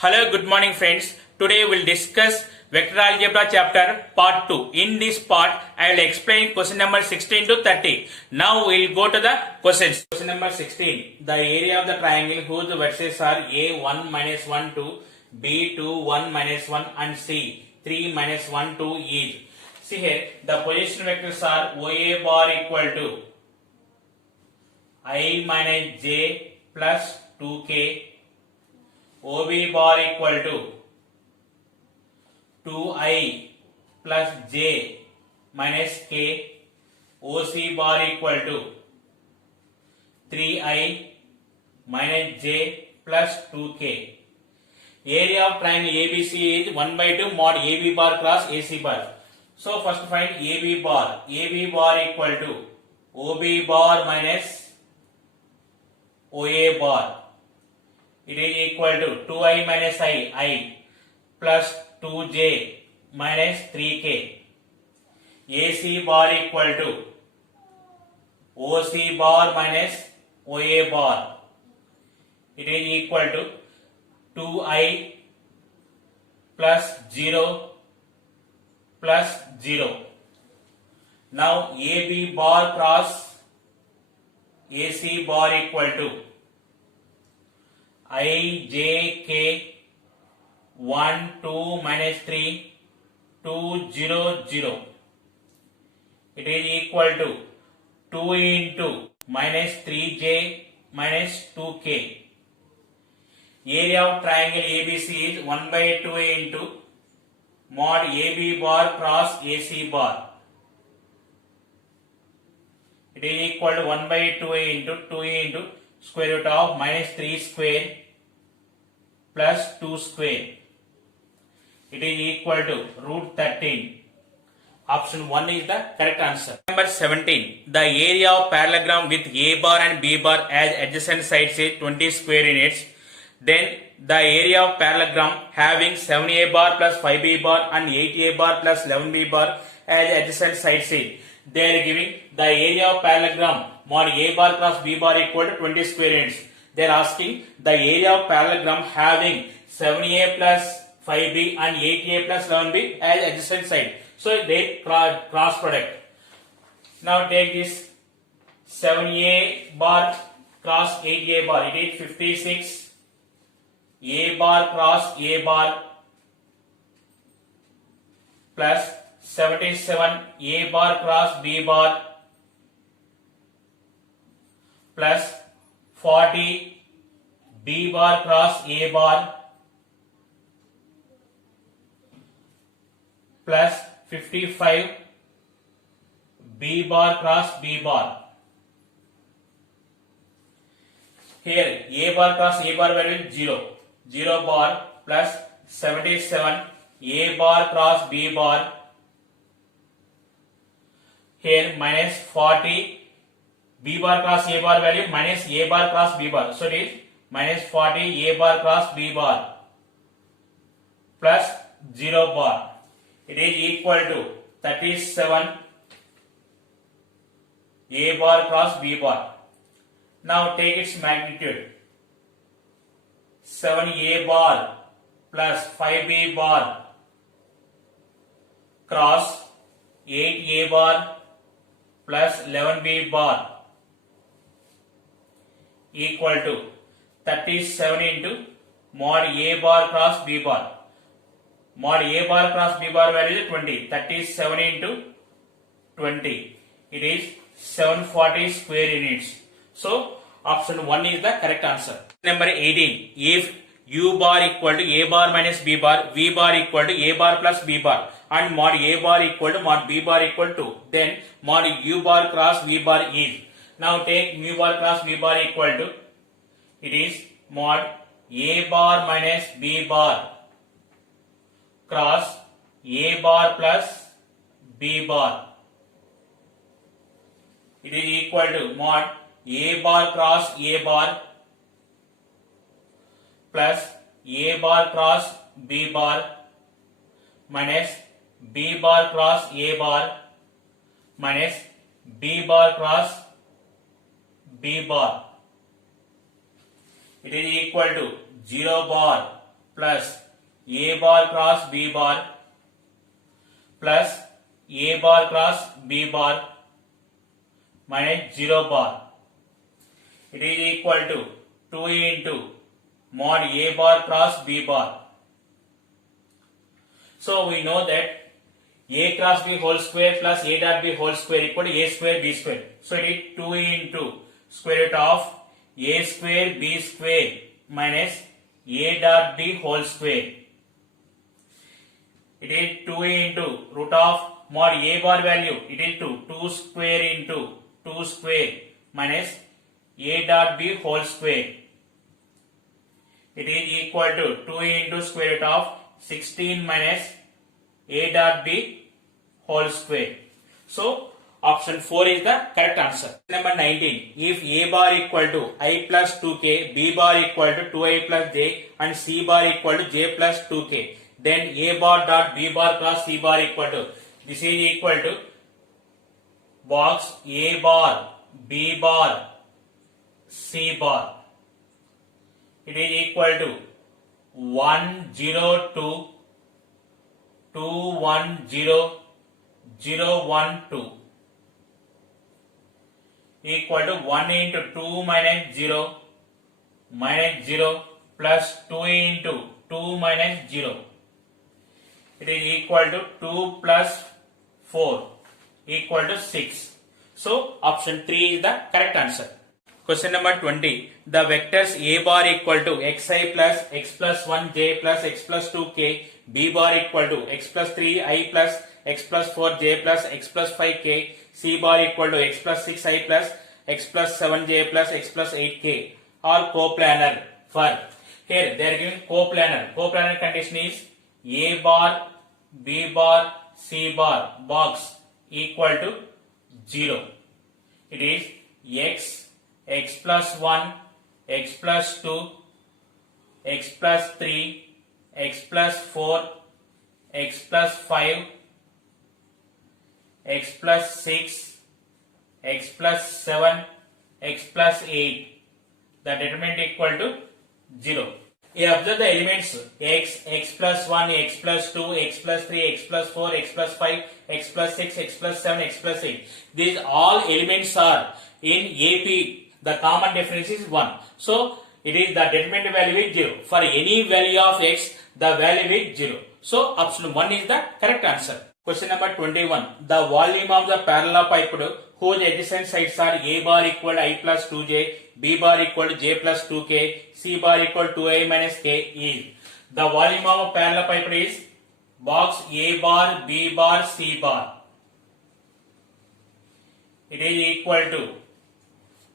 Hello, good morning friends. Today we'll discuss vector algebra chapter part 2. In this part, I will explain question number 16 to 30. Now we'll go to the questions. Question number 16. The area of the triangle whose vertices are A 1 minus 1 2, B 2 1 minus 1 and C 3 minus 1 2 is. See here, the position vectors are OA bar equal to I minus J plus 2K, OB bar equal to 2I plus J minus K, OC bar equal to 3I minus J plus 2K. Area of triangle ABC is 1 by 2 mod AB bar cross AC bar. So first find AB bar. AB bar equal to OB bar minus OA bar. It is equal to 2I minus I plus 2J minus 3K. AC bar equal to OC bar minus OA bar. It is equal to 2I plus 0 plus 0. Now AB bar cross AC bar equal to I, J, K 1, 2 minus 3, 2, 0, 0. It is equal to 2 into minus 3J minus 2K. Area of triangle ABC is 1 by 2 into mod AB bar cross AC bar. It is equal to 1 by 2 into square root of minus 3 square plus 2 square. It is equal to root 13. Option 1 is the correct answer. Number 17. The area of parallelogram with A bar and B bar as adjacent sides is 20 square units. Then the area of parallelogram having 7A bar plus 5B bar and 8A bar plus 11B bar as adjacent sides is. They are giving the area of parallelogram mod A bar cross B bar equal to 20 square units. They are asking the area of parallelogram having 7A plus 5B and 8A plus 11B as adjacent side. So they cross product. Now take this 7A bar cross 8A bar. It is 56. A bar cross A bar plus 77 A bar cross B bar plus 40 B bar cross A bar plus 55 B bar cross B bar. Here A bar cross A bar value is 0. 0 bar plus 77 A bar cross B bar. Here minus 40 B bar cross A bar value minus A bar cross B bar. So it is minus 40 A bar cross B bar plus 0 bar. It is equal to 37 A bar cross B bar. Now take its magnitude. 7A bar plus 5B bar cross 8A bar plus 11B bar equal to 37 into mod A bar cross B bar. Mod A bar cross B bar value is 20. 37 into 20. It is 740 square units. So option 1 is the correct answer. Number 18. If U bar equal to A bar minus B bar, V bar equal to A bar plus B bar and mod A bar equal to mod B bar equal to, then mod U bar cross V bar is. Now take mu bar cross V bar equal to, it is mod A bar minus B bar cross A bar plus B bar. It is equal to mod A bar cross A bar plus A bar cross B bar minus B bar cross A bar minus B bar cross B bar. It is equal to 0 bar plus A bar cross B bar plus A bar cross B bar minus 0 bar. It is equal to 2 into mod A bar cross B bar. So we know that A cross B whole square plus A dot B whole square equal to A square B square. So it is 2 into square root of A square B square minus A dot B whole square. It is 2 into root of mod A bar value. It is 2 square into 2 square minus A dot B whole square. It is equal to 2 into square root of 16 minus A dot B whole square. So option 4 is the correct answer. Number 19. If A bar equal to I plus 2k, B bar equal to 2I plus j and C bar equal to j plus 2k, then A bar dot B bar plus C bar equal to, this is equal to box A bar, B bar, C bar. It is equal to 1 0 2 2 1 0 0 1 2 equal to 1 into 2 minus 0 plus 2 into 2 minus 0. It is equal to 2 plus 4 equal to 6. So option 3 is the correct answer. Question number 20. The vectors A bar equal to xi plus x plus 1 j plus x plus 2 k, B bar equal to x plus 3 I plus x plus 4 j plus x plus 5 k, C bar equal to x plus 6 I plus x plus 7 j plus x plus 8 k are coplanar for. Here they are giving coplanar. Coplanar condition is A bar, B bar, C bar box equal to 0. It is x plus 1, x plus 2, x plus 3, x plus 4, x plus 5, x plus 6, x plus 7, x plus 8. The determinant equal to 0. Here observe the elements x plus 1, x plus 2, x plus 3, x plus 4, x plus 5, x plus 6, x plus 7, x plus 8. These all elements are in AP. The common difference is 1. So it is the determinant value is 0. For any value of x, the value is 0. So option 1 is the correct answer. Question number 21. The volume of the parallelepiped whose adjacent sides are A bar equal to I plus 2j, B bar equal to j plus 2k, C bar equal to 2i minus k is. The volume of a parallelepiped is box A bar, B bar, C bar. It is equal to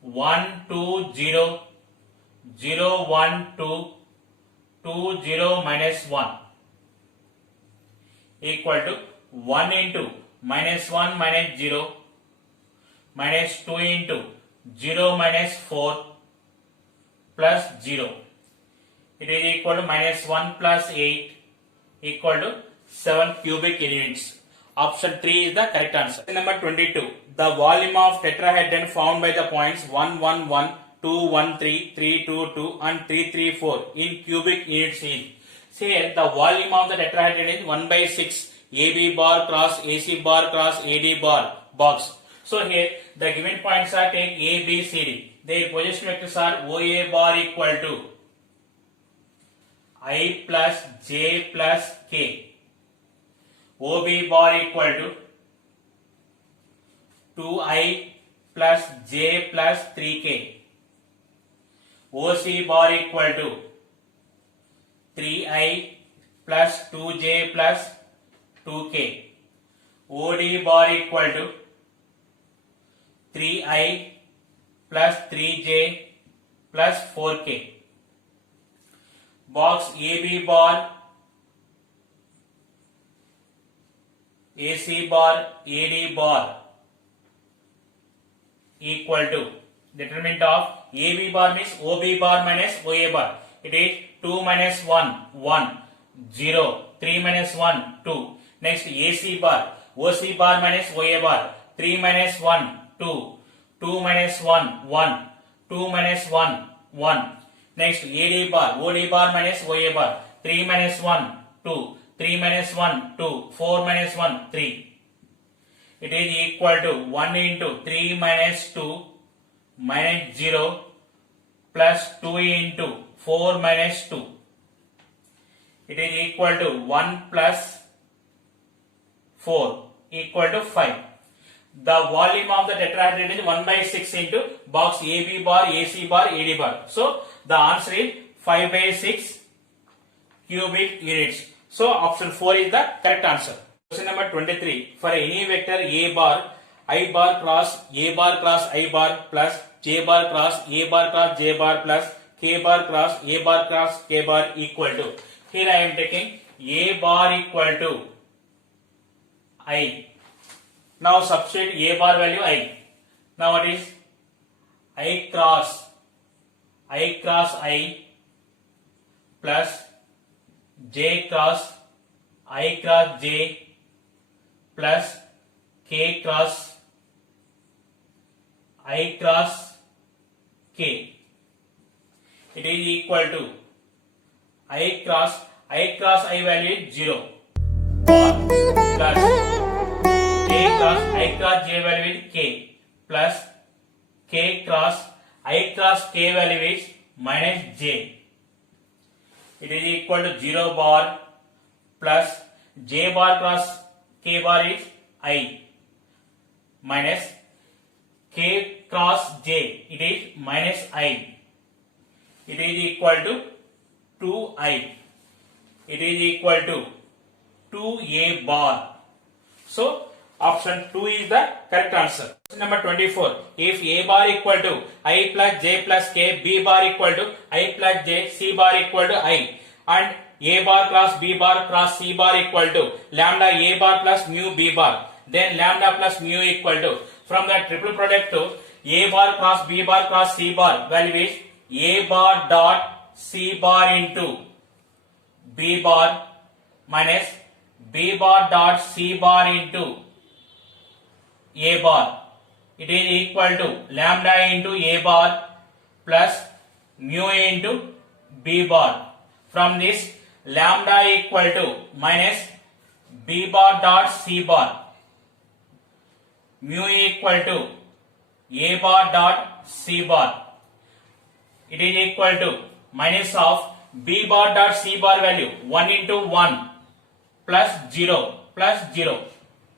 1 2 0 0 1 2 2 0 minus 1 equal to 1 into minus 1 minus 0 minus 2 into 0 minus 4 plus 0. It is equal to minus 1 plus 8 equal to 7 cubic units. Option 3 is the correct answer. Number 22. The volume of tetrahedron found by the points 1 1 1, 2 1 3, 3 2 2 and 3 3 4 in cubic units is. Here the volume of the tetrahedron is 1 by 6 AB bar cross AC bar cross AD bar box. So here the given points are take A, B, C, D. Their position vectors are OA bar equal to I plus J plus K. OB bar equal to 2I plus J plus 3K. OC bar equal to 3I plus 2J plus 2K. OD bar equal to 3I plus 3J plus 4K. Box AB bar, AC bar, AD bar equal to determinant of AB bar means OB bar minus OA bar. It is 2 minus 1, 1, 0, 3 minus 1, 2. Next AC bar, OC bar minus OA bar, 3 minus 1, 2, 2 minus 1, 1, 2 minus 1, 1. Next AD bar, OD bar minus OA bar, 3 minus 1, 2. 3 minus 1, 2. 4 minus 1, 3. It is equal to 1 into 3 minus 2 minus 0 plus 2 into 4 minus 2. It is equal to 1 plus 4 equal to 5. The volume of the tetrahedron is 1 by 6 into box AB bar, AC bar, AD bar. So the answer is 5 by 6 cubic units. So option 4 is the correct answer. Question number 23. For any vector A bar, I bar cross I bar plus J bar cross J bar plus K bar cross K bar equal to. Here I am taking A bar equal to I. Now substitute A bar value I. Now what is I cross I plus J cross I cross J plus K cross I cross K. It is equal to I cross I value is 0 or plus I cross J value is K plus K cross I cross K value is minus J. It is equal to 0 bar plus J bar cross K bar is I minus K cross J, it is minus I. It is equal to 2I. It is equal to 2A bar. So option 2 is the correct answer. Question number 24. If A bar equal to I plus J plus K, B bar equal to I plus J, C bar equal to I, and A bar cross B bar cross C bar equal to lambda A bar plus mu B bar, then lambda plus mu equal to, from the triple product to A bar cross B bar cross C bar, value is A bar dot C bar into B bar minus B bar dot C bar into A bar. It is equal to lambda into A bar plus mu into B bar. From this, lambda equal to minus B bar dot C bar, mu equal to A bar dot C bar. It is equal to minus of B bar dot C bar value 1 into 1 plus 0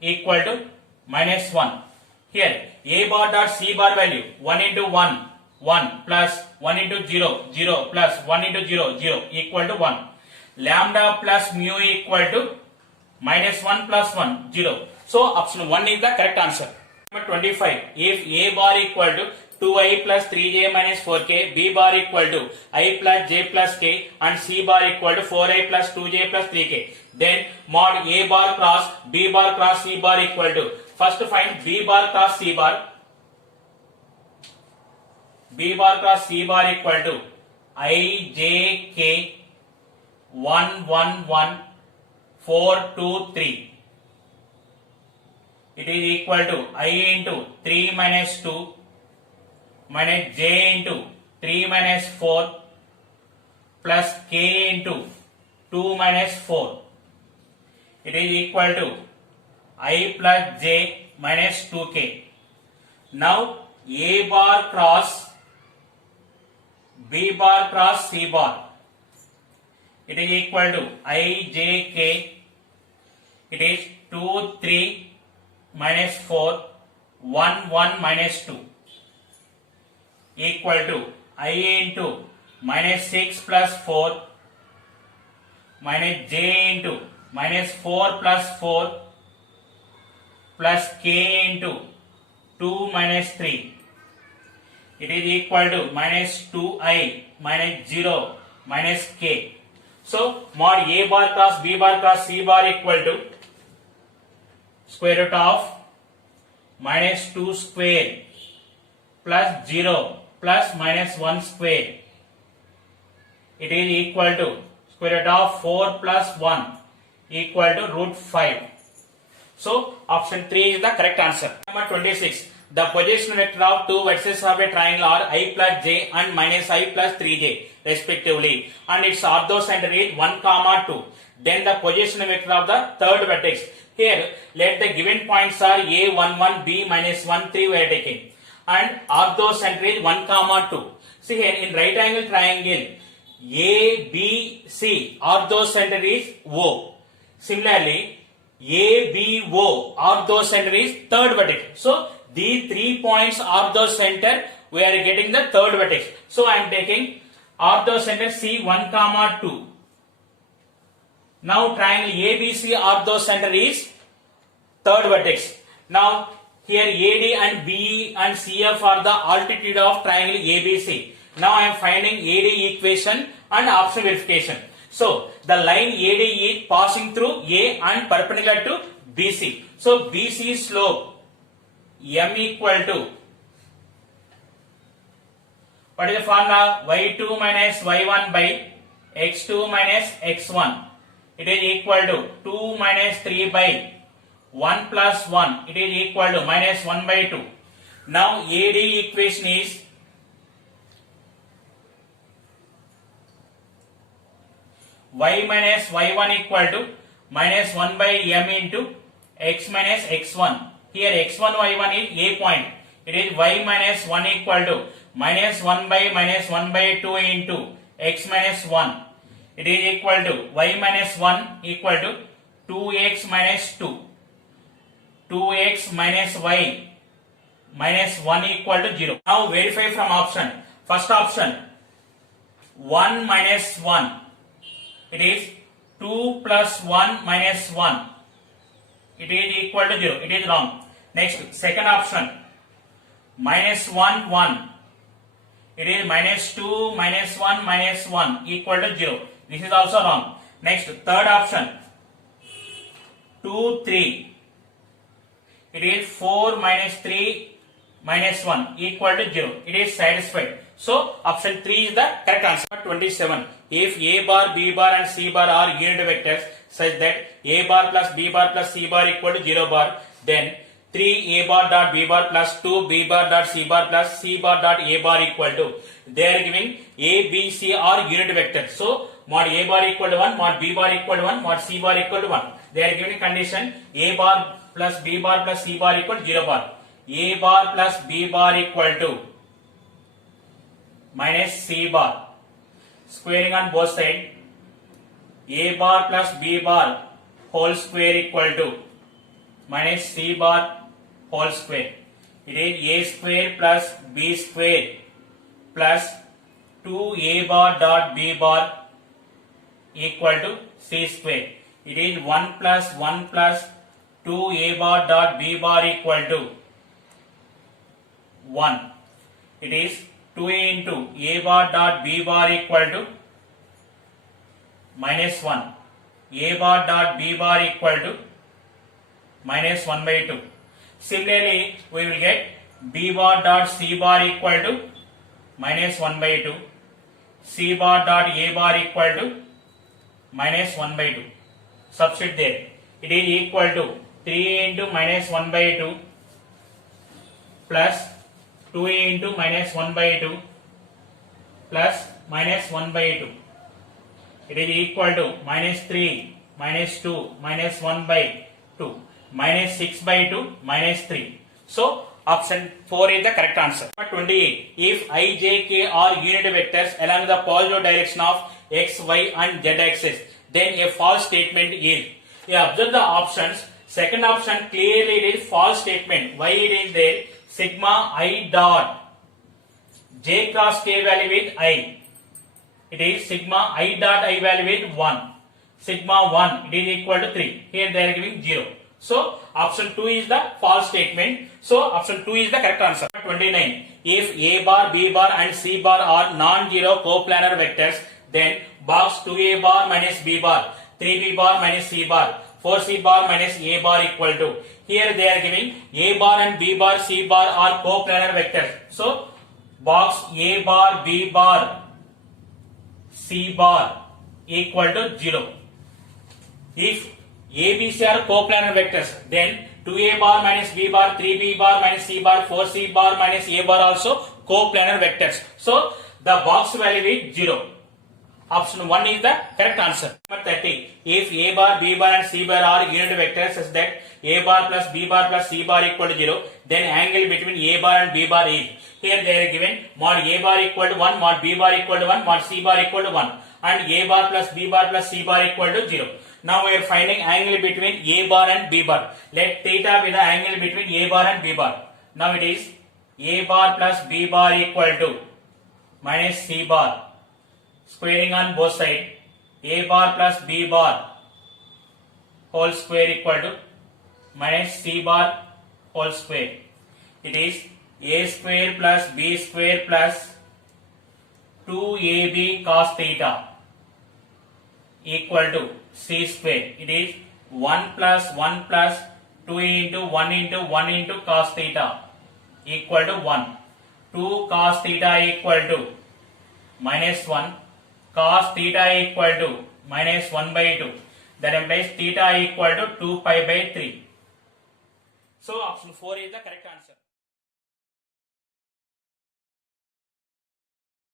equal to minus 1. Here A bar dot C bar value 1 into 1 plus 1 into 0 plus 1 into 0 equal to 1. Lambda plus mu equal to minus 1 plus 1 0. So option 1 is the correct answer. Number 25. If A bar equal to 2I plus 3J minus 4K, B bar equal to I plus J plus K, and C bar equal to 4I plus 2J plus 3K, then mod A bar cross B bar cross C bar equal to, first find B bar cross C bar. B bar cross C bar equal to I J K 1 1 1 4 2 3. It is equal to I into 3 minus 2 minus J into 3 minus 4 plus K into 2 minus 4. It is equal to I plus J minus 2K. Now A bar cross B bar cross C bar. It is equal to I J K. It is 2 3 minus 4 1 1 minus 2 equal to I into minus 6 plus 4 minus J into minus 4 plus 4 plus K into 2 minus 3. It is equal to minus 2I minus 0 minus K. So mod A bar cross B bar cross C bar equal to square root of minus 2 square plus 0 plus minus 1 square. It is equal to square root of 4 plus 1 equal to root 5. So option 3 is the correct answer. Number 26. the projection vector of two vertices of a triangle are I plus j and minus I plus 3j respectively, and its orthocenter is 1, 2. Then the projection vector of the third vertex. Here, let the given points are a 1, 1, b minus 1, 3 we are taking, and orthocenter is 1, 2. See here in right angle triangle A, B, C, orthocenter is O. Similarly, A, B, O, orthocenter is third vertex. So these 3 points orthocenter, we are getting the third vertex. So I am taking orthocenter C 1, 2. Now triangle ABC orthocenter is third vertex. Now here AD and BE and CF are the altitude of triangle ABC. Now I am finding AD equation and option verification. So the line AD is passing through A and perpendicular to BC. So BC slope M equal to, what is the formula? Y2 minus Y1 by X2 minus X1. It is equal to 2 minus 3 by 1 plus 1. It is equal to minus 1 by 2. Now AD equation is Y minus Y1 equal to minus 1 by M into X minus X1. Here X1 Y1 is A point. It is Y minus 1 equal to minus 1 by 2 into X minus 1. It is equal to Y minus 1 equal to 2X minus 2. 2X minus Y minus 1 equal to 0. Now verify from option. First option 1 minus 1. It is 2 plus 1 minus 1. It is equal to 0. It is wrong. Next, second option minus 1 1. It is minus 2 minus 1 minus 1 equal to 0. This is also wrong. Next, third option 2 3. It is 4 minus 3 minus 1 equal to 0. It is satisfied. So option 3 is the correct answer. 27. If A bar, B bar and C bar are unit vectors such that A bar plus B bar plus C bar equal to 0 bar, then 3 A bar dot B bar plus 2 B bar dot C bar plus C bar dot A bar equal to, they are giving A, B, C are unit vectors. So mod A bar equal to 1, mod B bar equal to 1, mod C bar equal to 1. They are giving condition A bar plus B bar plus C bar equal to 0 bar. A bar plus B bar equal to minus C bar. Squaring on both sides. A bar plus B bar whole square equal to minus C bar whole square. It is A square plus B square plus 2A bar dot B bar equal to C square. It is 1 plus 2A bar dot B bar equal to 1. It is 2A into A bar dot B bar equal to minus 1. A bar dot B bar equal to minus 1 by 2. Similarly, we will get B bar dot C bar equal to minus 1 by 2. C bar dot A bar equal to minus 1 by 2. Substitute there. It is equal to 3 into minus 1 by 2 plus 2A into minus 1 by 2 plus minus 1 by 2. It is equal to minus 3, minus 2, minus 1 by 2, minus 6 by 2, minus 3. So, option 4 is the correct answer. 28. If I, J, K are unit vectors along the positive direction of X, Y and Z axis, then a false statement is. You observe the options. Second option clearly it is false statement. Why it is there? Sigma I dot J cross K value with I. It is sigma I dot I value with 1. Sigma 1 it is equal to 3. Here they are giving 0. So option 2 is the false statement. So option 2 is the correct answer. 29. If A bar, B bar and C bar are non-zero coplanar vectors, then box 2A bar minus B bar, 3B bar minus C bar, 4C bar minus A bar equal to. Here they are giving A bar and B bar, C bar are coplanar vectors. So box A bar, B bar, C bar equal to 0. If A, B, C are coplanar vectors, then 2a bar minus b bar, 3b bar minus c bar, 4c bar minus a bar also coplanar vectors. So the box value is 0. Option 1 is the correct answer. Number 30. If a bar, b bar and c bar are unit vectors such that a bar plus b bar plus c bar equal to 0, then angle between a bar and b bar is. Here they are given mod a bar equal to 1, mod b bar equal to 1, mod c bar equal to 1 and a bar plus b bar plus c bar equal to 0. Now we are finding angle between a bar and b bar. Let theta be the angle between a bar and b bar. Now it is a bar plus b bar equal to minus c bar. Squaring on both sides, a bar plus b bar whole square equal to minus c bar whole square. It is a square plus b square plus 2ab cos theta equal to c square. It is 1 plus 1 plus 2 into 1 into 1 into cos theta equal to 1. 2 cos theta equal to minus 1. Cos theta equal to minus 1 by 2. That implies theta equal to 2 pi by 3. So option 4 is the correct answer.